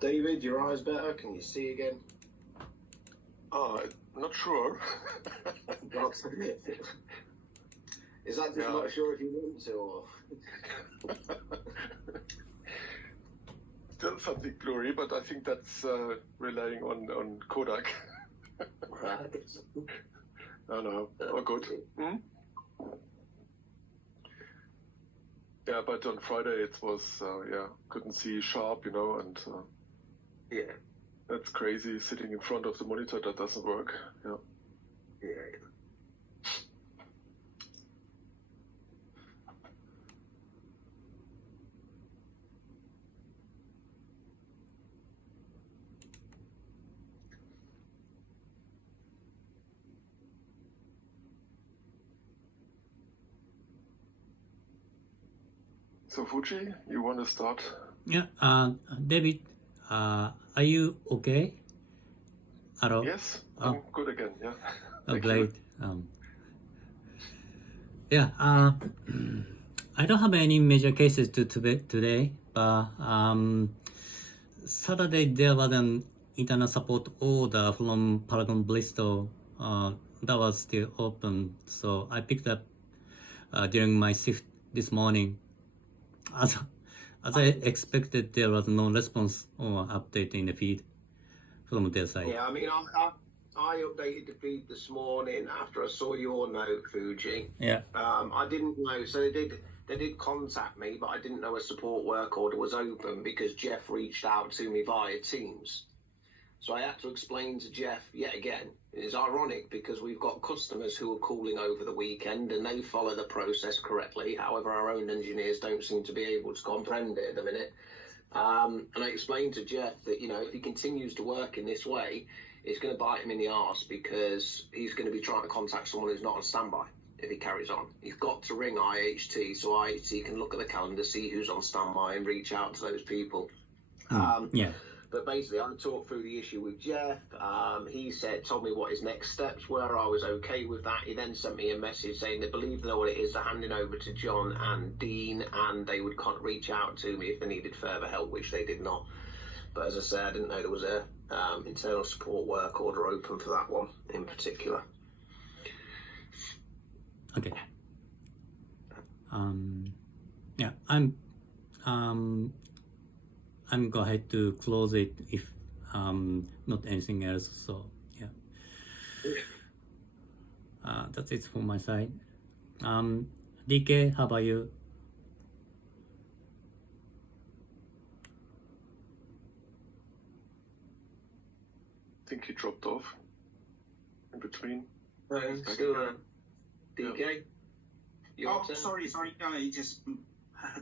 David, your eyes better? Can you see again? Not sure. Is that just not sure if you want to, or? Still something blurry, but I think that's relying on Kodak. No, all good. Yeah, but on Friday it was, couldn't see sharp, and Yeah. that's crazy, sitting in front of the monitor, that doesn't work. Yeah. So Fuji, you want to start? Yeah, David, are you okay? Hello? Yes, I'm good again, yeah. Oh, Thank great. you. I don't have any major cases today, but Saturday there was an internal support order from Paragon Bristol that was still open, so I picked up during my shift this morning. As I expected, there was no response or update in the feed from their side. Yeah, I mean, I updated the feed this morning after I saw your note, Fuji. Yeah. I didn't know, so they did contact me, but I didn't know a support work order was open because Jeff reached out to me via Teams. So I had to explain to Jeff yet again. It's ironic because we've got customers who are calling over the weekend and they follow the process correctly. However, our own engineers don't seem to be able to comprehend it at the minute. And I explained to Jeff that, if he continues to work in this way, it's going to bite him in the arse because he's going to be trying to contact someone who's not on standby if he carries on. He's got to ring IHT so IHT can look at the calendar, see who's on standby and reach out to those people. Yeah. But basically, I talked through the issue with Jeff. He told me what his next steps were. I was okay with that. He then sent me a message saying they believe they know what it is. They're handing over to John and Dean, and they would reach out to me if they needed further help, which they did not. But as I said, I didn't know there was a internal support work order open for that one in particular. Okay. Yeah, I'm go ahead to close it if not anything else. So yeah, that's it for my side. DK, how about you? I think he dropped off in between. Still, DK? Sorry. I just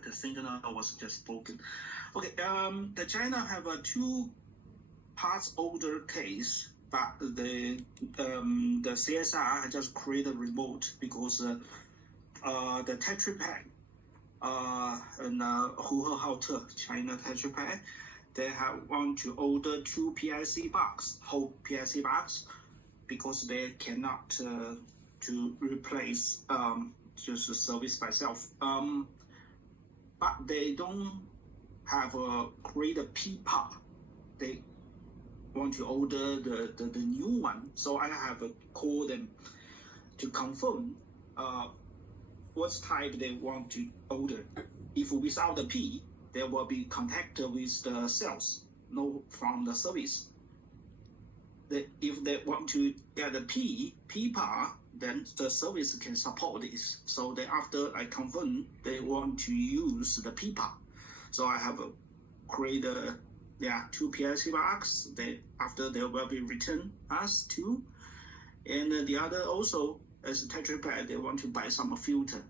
the signal was just broken. Okay, the China have a 2 parts order case, but the CSR just created a remote because the Tetra Pak and Houhe China Tetra Pak, they want to order 2 PIC box, whole PIC box, because they cannot to replace just service by self. But they don't have a greater PPA. They want to order the new one. So I have to call them to confirm what type they want to order. If without the P, they will be contacted with the sales, no from the service. If they want to get the PPA, then the service can support this. So then after I confirm, they want to use the PPA. So I have create 2 PIC box. After they will be returned us 2. And the other also, as a Tetra Pak, they want to buy some filter.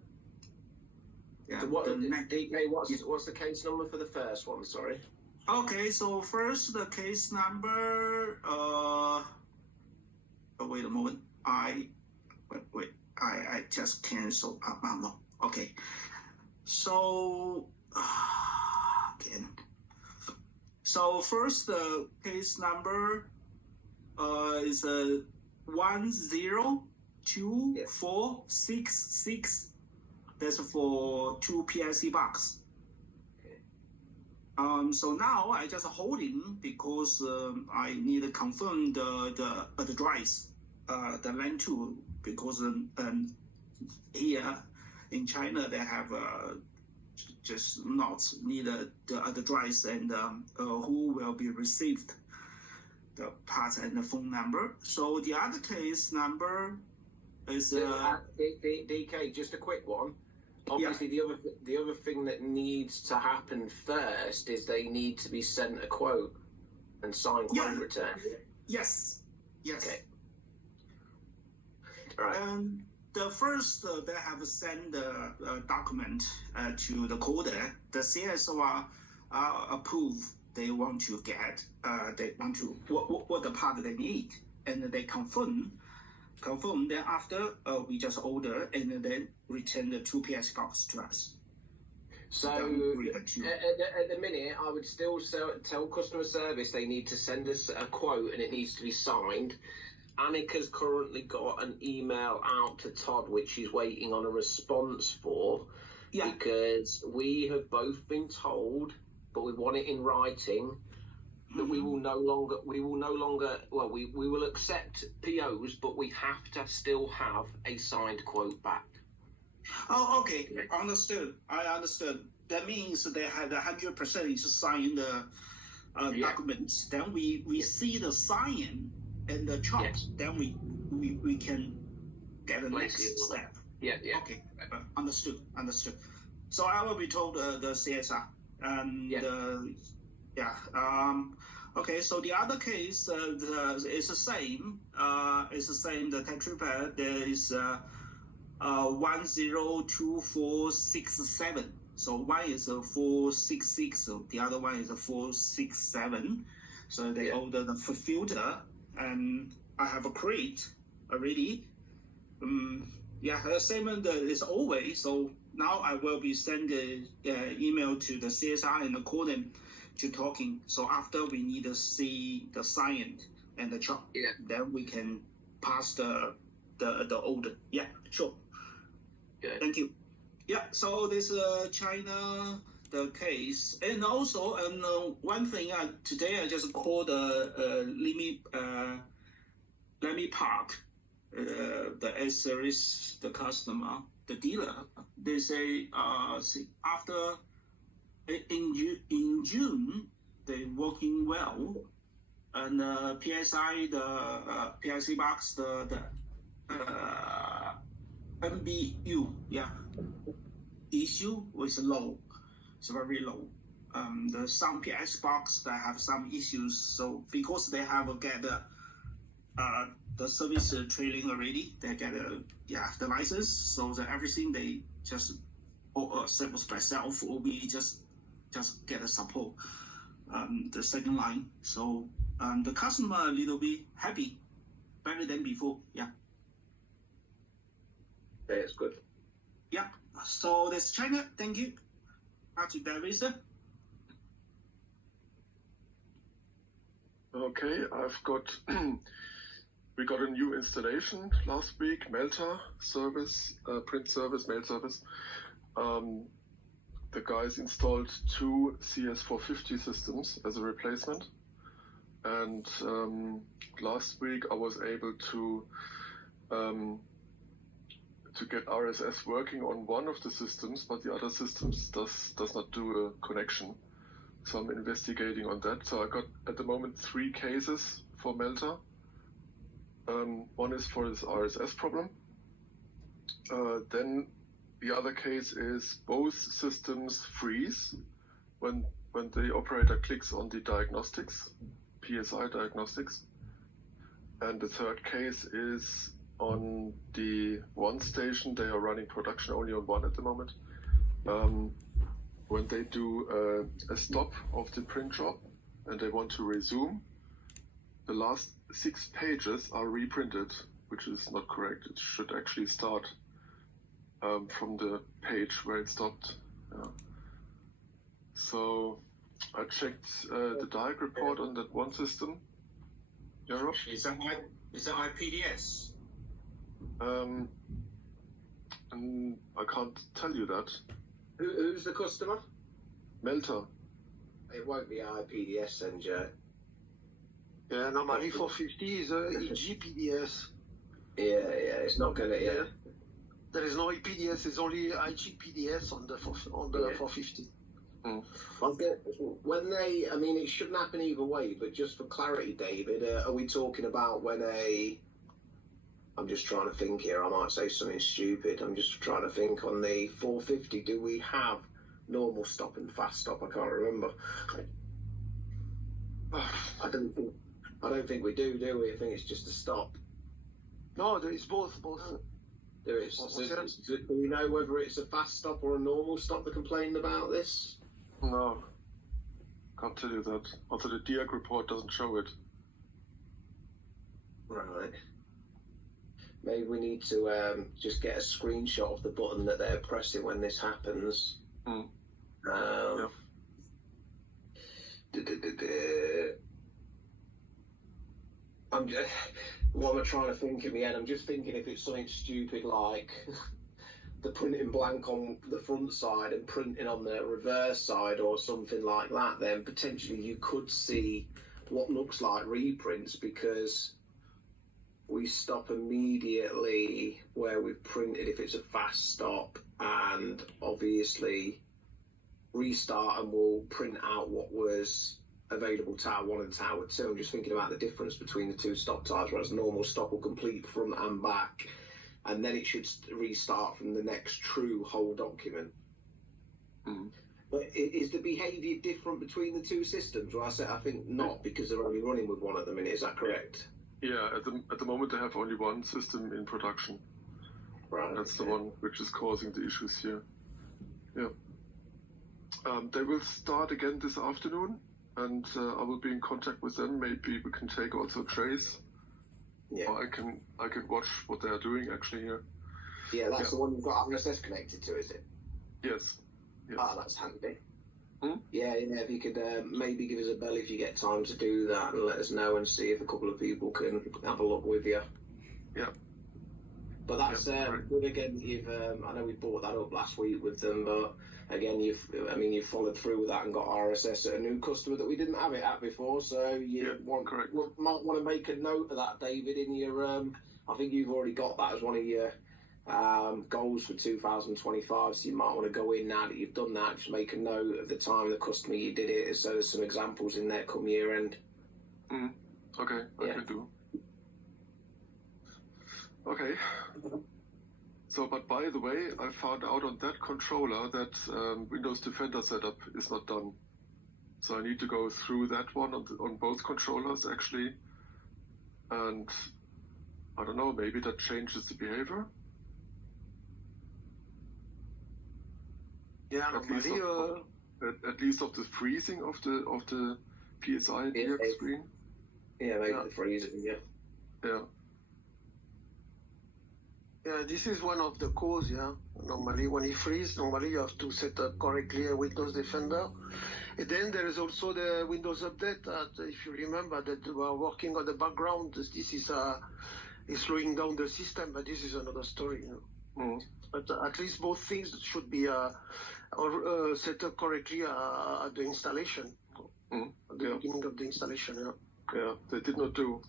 Yeah. So what's the case number for the first one? Sorry. Okay, so first the case number. Wait a moment. I just cancel. No. Okay. So again. So first the case number is 102466. That's for 2 PIC box. Okay. So now I just holding because I need to confirm the address, the land tool, because here in China they have just not need the address and who will be received the parts and the phone number. So the other case number is DK. Just a quick one. Obviously, the other thing that needs to happen first is they need to be sent a quote and signed quote return. Yes. Okay. All right. The first they have sent the document to the coder. The CSR approve. They want to get. They want to what the part they need, and they confirm. Then after we just order and then return the 2 PS box to us. So at the minute, I would still tell customer service they need to send us a quote and it needs to be signed. Annika's currently got an email out to Todd, which she's waiting on a response for, because we have both been told, but we want it in writing, that we will no longer, well, we will accept POs, but we have to still have a signed quote back. Oh, okay. Understood. I understood. That means they had 100% signed documents. Then we see the sign and the chart. Yes. Then we can get the next step. Yeah. Okay. Understood. So I will be told the CSR and okay, so the other case is the same. It's the same. The tax repair. There is 102467. So one is a 466. So the other one is a 467. So they order the filter, and I have a crate already. Same is always. So now I will be sending email to the CSR and call them to talking. So after we need to see the sign and the chart, then we can pass the order. Yeah, sure. Good. Thank you. Yeah, so this China the case, and also one thing today I just called let me park the S series, the customer, the dealer. They say after in June they working well, and PSI the PIC box the MBU issue was low. It's very low. The some PS box that have some issues. So because they have get the service trailing already, they get the license. So that everything they just service by self, or we just get a support the second line. So the customer a little bit happy, better than before. Yeah. That's good. Yeah. So that's China. Thank you. Back to David. Okay, I've got we got a new installation last week, Melter service, print service, mail service. The guys installed 2 CS450 systems as a replacement, and last week I was able to get RSS working on one of the systems, but the other systems does not do a connection. So I'm investigating on that. So I got at the moment 3 cases for Melter. One is for this RSS problem. Then the other case is both systems freeze when the operator clicks on the diagnostics, PSI diagnostics. And the third case is on the one station. They are running production only on one at the moment. When they do a stop of the print job and they want to resume, the last 6 pages are reprinted, which is not correct. It should actually start from the page where it stopped. So I checked the diag report on that one system. Yeah, Rob? Is that IPDS? I can't tell you that. Who's the customer? Melter. It won't be IPDS then, Joe. Yeah, normally 450 is a EGPDS. Yeah, it's not gonna. Yeah. There is no EPDS. It's only IGPDS on the 450. When I mean, it shouldn't happen either way, but just for clarity, David, are we talking about when I'm just trying to think here, I might say something stupid, I'm just trying to think, on the 450, do we have normal stop and fast stop? I can't remember. I don't think we do we? I think it's just a stop. No, there is both. There is. Do we know whether it's a fast stop or a normal stop they're complaining about this? No, can't tell you that. Also, the DIAG report doesn't show it. Right. Maybe we need to just get a screenshot of the button that they're pressing when this happens. Yeah. What am I trying to think in my head? I'm just thinking if it's something stupid like the printing blank on the front side and printing on the reverse side or something like that, then potentially you could see what looks like reprints, because we stop immediately where we've printed if it's a fast stop, and obviously restart and we'll print out what was available tower 1 and tower 2. I'm just thinking about the difference between the two stop times, whereas normal stop will complete front and back, and then it should restart from the next true whole document. But is the behaviour different between the two systems? Well, I think not, because they're only running with one at the minute. Is that correct? Yeah, at the moment they have only one system in production. Right. That's the one which is causing the issues here. Yeah. They will start again this afternoon, and I will be in contact with them. Maybe we can take also trace. Yeah. Or I can watch what they are doing actually here. Yeah, that's the one you've got RSS connected to, is it? Yes. Ah, that's handy. Yeah, if you could maybe give us a bell if you get time to do that, and let us know and see if a couple of people can have a look with you. Yeah. But that's good. Again, I know we brought that up last week with them, but again, you've followed through with that and got RSS at a new customer that we didn't have it at before. So you might want to make a note of that, David, in your. I think you've already got that as one of your goals for 2025. So you might want to go in now that you've done that. Just make a note of the time the customer you did it, so there's some examples in there come year end. Okay, I can do. Okay. So, but by the way, I found out on that controller that Windows Defender setup is not done. So I need to go through that one on both controllers actually. And I don't know, maybe that changes the behavior. Yeah, at least of the freezing of the PSI DX screen. Yeah, maybe the freezing. Yeah. Yeah, this is one of the cause, yeah. Normally, when it freezes, normally you have to set up correctly a Windows Defender. And then there is also the Windows Update. If you remember that we are working on the background, this is slowing down the system, but this is another story. But at least both things should be set up correctly at the installation, at the beginning of the installation. Yeah, they did not do.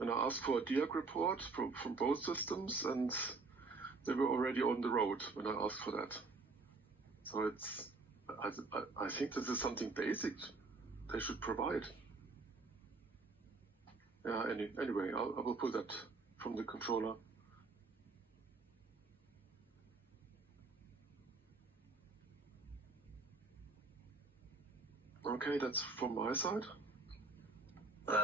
And I asked for a DIAG report from both systems, and they were already on the road when I asked for that. So I think this is something basic they should provide. Yeah, anyway, I will pull that from the controller. Okay, that's from my side.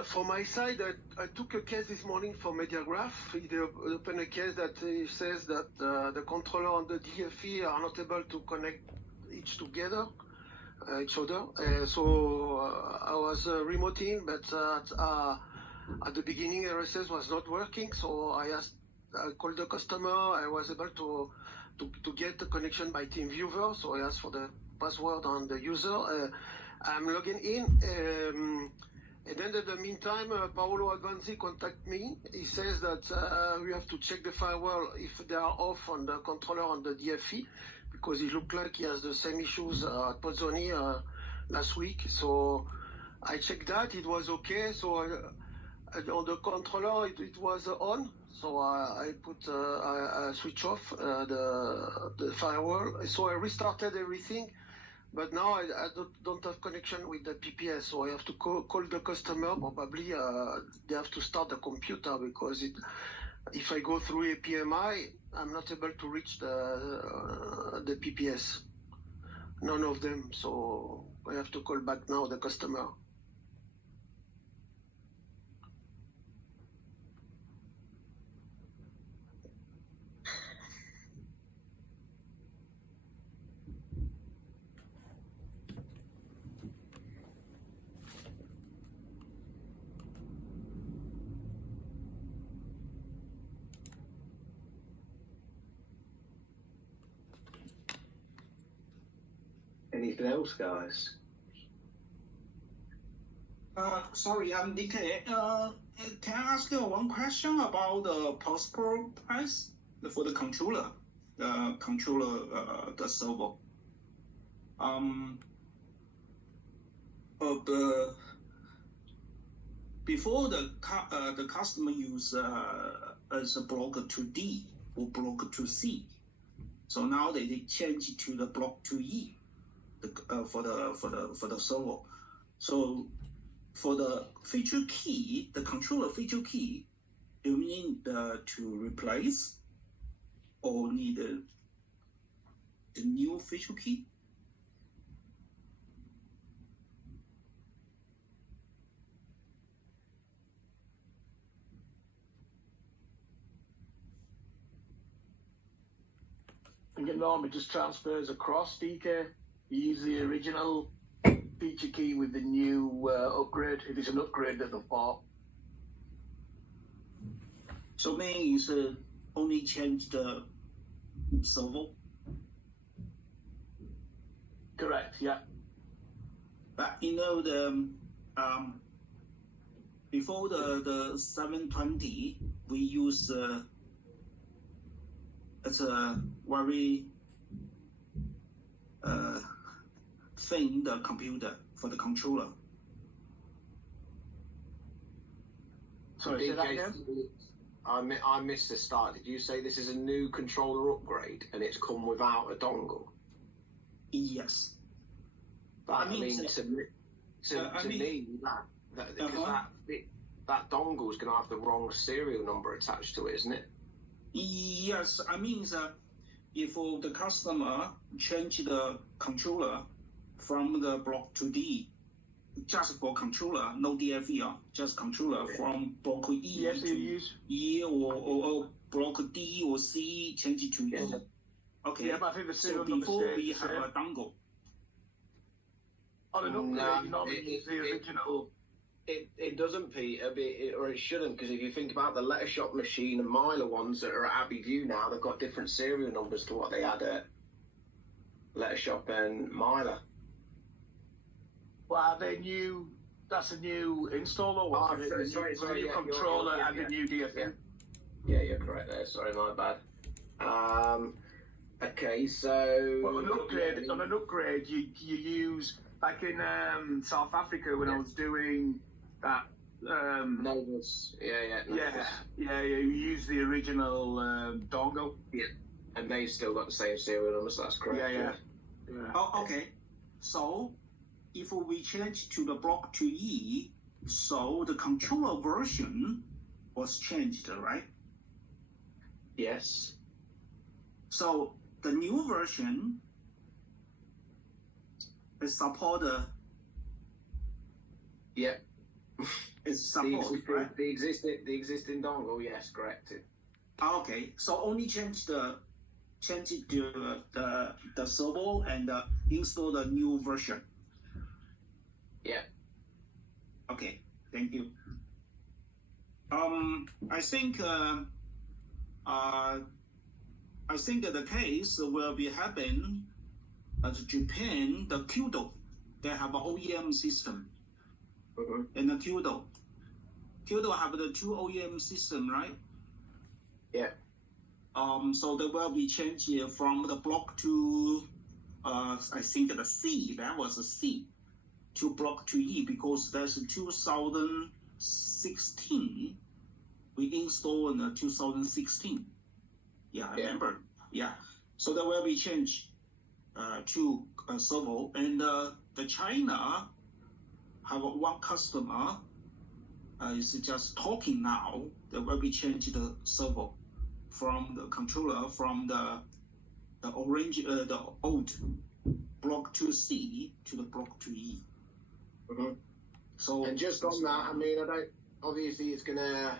From my side, I took a case this morning for Mediagraph. They opened a case that says that the controller and the DFE are not able to connect each other. So I was remoting, but at the beginning RSS was not working. So I called the customer. I was able to get the connection by TeamViewer. So I asked for the password and the user. I'm logging in. And then in the meantime, Paolo Agonzi contacted me. He says that we have to check the firewall if they are off on the controller on the DFE, because it looked like he has the same issues at Pozzoni last week. So I checked that, it was okay. So on the controller, it was on. So I switch off the firewall. So I restarted everything. But now I don't have connection with the PPS, so I have to call the customer. Probably they have to start the computer, because if I go through APMI, I'm not able to reach the PPS. None of them, so I have to call back now the customer. Anything else, guys? Sorry, I'm DK. Can I ask you one question about the possible price for the controller, the servo? Before the customer use as a block 2D or block 2C, so now they change it to the block 2E. For the servo. So for the feature key, the controller feature key, do you need to replace or need the new feature key? I think it normally just transfers across, DK. You use the original feature key with the new upgrade, if it's an upgrade that they've bought. So means only change the servo? Correct, yeah. But you know before the 720, we use it's a very thin the computer for the controller. Sorry, say that again? I missed the start. Did you say this is a new controller upgrade and it's come without a dongle? Yes. But to me, that dongle is going to have the wrong serial number attached to it, isn't it? Yes, I mean if the customer change the controller from the block 2D, just for controller, no DFE, just controller from block E to E or block D or C, change it to E. Okay. Yeah, but I think the serial so before we have a dongle. On an upgrade, you normally use the original. It doesn't, Peter, or it shouldn't, because if you think about the letter shop machine and Myler ones that are at Abbey View now, they've got different serial numbers to what they had at letter shop and Myler. Well, are they new? That's a new installer. Oh, sorry, a new controller and a new DFE. Yeah, you're correct there. Sorry, my bad. Okay, so well, on an upgrade, you use, like in South Africa when I was doing that. Novus. Yeah. You use the original dongle. Yeah, and they've still got the same serial numbers. That's correct. Yeah. Oh, okay. So if we change to the block 2E, so the controller version was changed, right? Yes. So the new version is supported. Yeah. It's supported, right? The existing dongle, yes, correct. Okay, so only change it to the servo and install the new version. Yeah. Okay, thank you. I think that the case will be happen at Japan, the Kudo. They have an OEM system. And the Kudo have the two OEM system, right? Yeah. So there will be change here from the block to, I think the C, that was a C, to block to E, because there's a 2016, we installed in 2016. Yeah, I remember. Yeah. So there will be change to servo, and the China have one customer is just talking now. There will be change the servo from the controller from the orange the old block 2C to the block 2E. So and just on that, I mean, obviously it's gonna.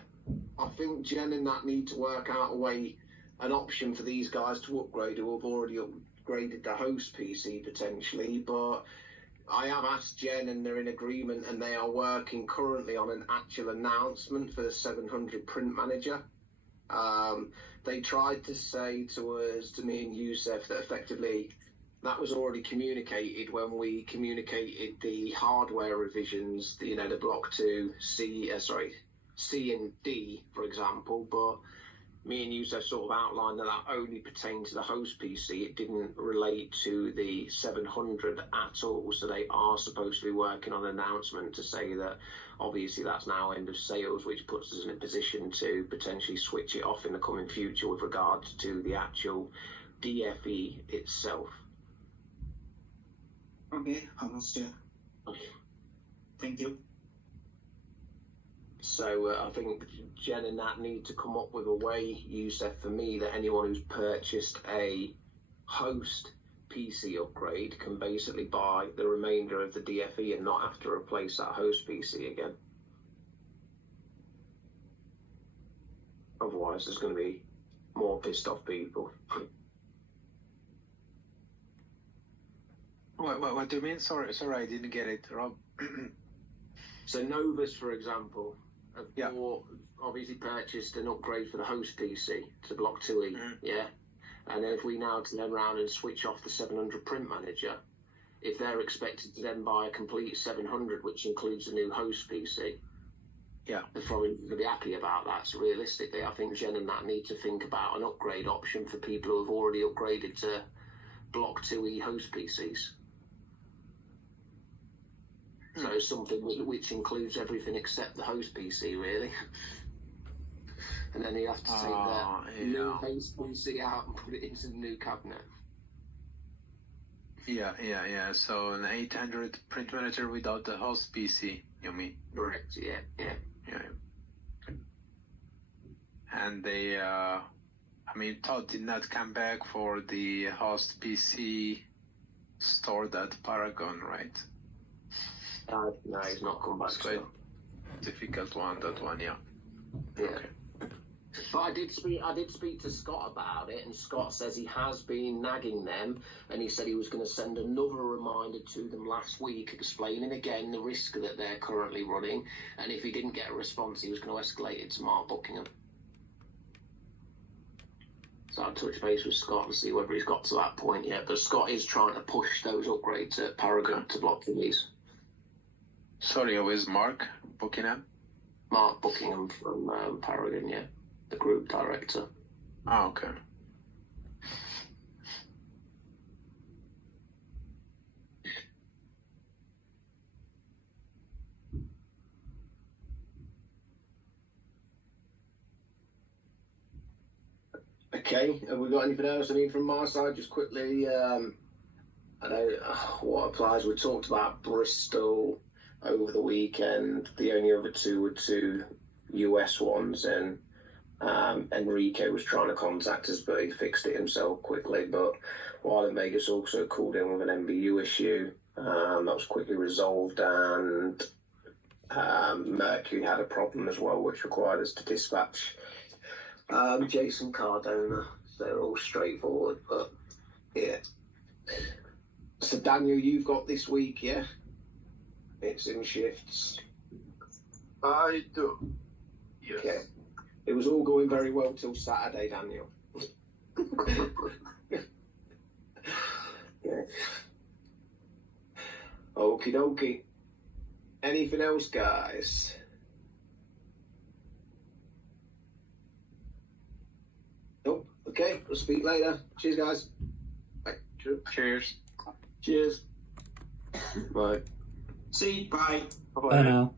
I think Jen and that need to work out a way, an option for these guys to upgrade who have already upgraded the host PC potentially. But I have asked Jen and they're in agreement, and they are working currently on an actual announcement for the 700 print manager. They tried to say to us, to me and Youssef, that effectively that was already communicated when we communicated the hardware revisions, the block 2 C and D, for example. But me and Youssef sort of outlined that only pertained to the host PC. It didn't relate to the 700 at all. So they are supposed to be working on an announcement to say that obviously that's now end of sales, which puts us in a position to potentially switch it off in the coming future with regards to the actual DFE itself. Okay, understood. Thank you. So I think Jen and Nat need to come up with a way, Youssef, for me, that anyone who's purchased a host PC upgrade can basically buy the remainder of the DFE and not have to replace that host PC again. Otherwise, there's going to be more pissed off people. What do you mean? Sorry, I didn't get it, Rob. So Novus, for example, obviously purchased an upgrade for the host PC to block 2E, and then if we now turn around and switch off the 700 print manager, if they're expected to then buy a complete 700, which includes a new host PC, they're probably going to be happy about that. So realistically, I think Jen and that need to think about an upgrade option for people who have already upgraded to block 2E host PCs. So something which includes everything except the host PC, really. And then you have to take that new host PC out and put it into the new cabinet. Yeah. So an 800 print manager without the host PC, you mean? Correct, yeah. And they, Todd did not come back for the host PC stored at Paragon, right? No, he's not come back. It's quite difficult one, that one, yeah. Okay. But I did speak to Scott about it, and Scott says he has been nagging them, and he said he was going to send another reminder to them last week explaining again the risk that they're currently running, and if he didn't get a response, he was going to escalate it to Mark Buckingham. So I'll touch base with Scott and see whether he's got to that point yet, but Scott is trying to push those upgrades at Paragon to block these. Sorry, who is Mark Buckingham? Mark Buckingham from Paragon, the group director. Oh, okay. Okay, have we got anything else? I mean, from my side, just quickly, I know what applies. We talked about Bristol over the weekend. The only other two were two US ones, and Enrique was trying to contact us, but he fixed it himself quickly. But while in Vegas also called in with an MBU issue, that was quickly resolved, and Mercury had a problem as well, which required us to dispatch Jason Cardona. So they're all straightforward, but yeah. So Daniel, you've got this week, yeah? It's in shifts. I do. Yes. Okay. It was all going very well till Saturday, Daniel. Yeah. Okie dokie. Anything else, guys? Nope. Okay, we'll speak later. Cheers, guys. Bye. Cheers. Cheers. Bye. See, bye. Bye now.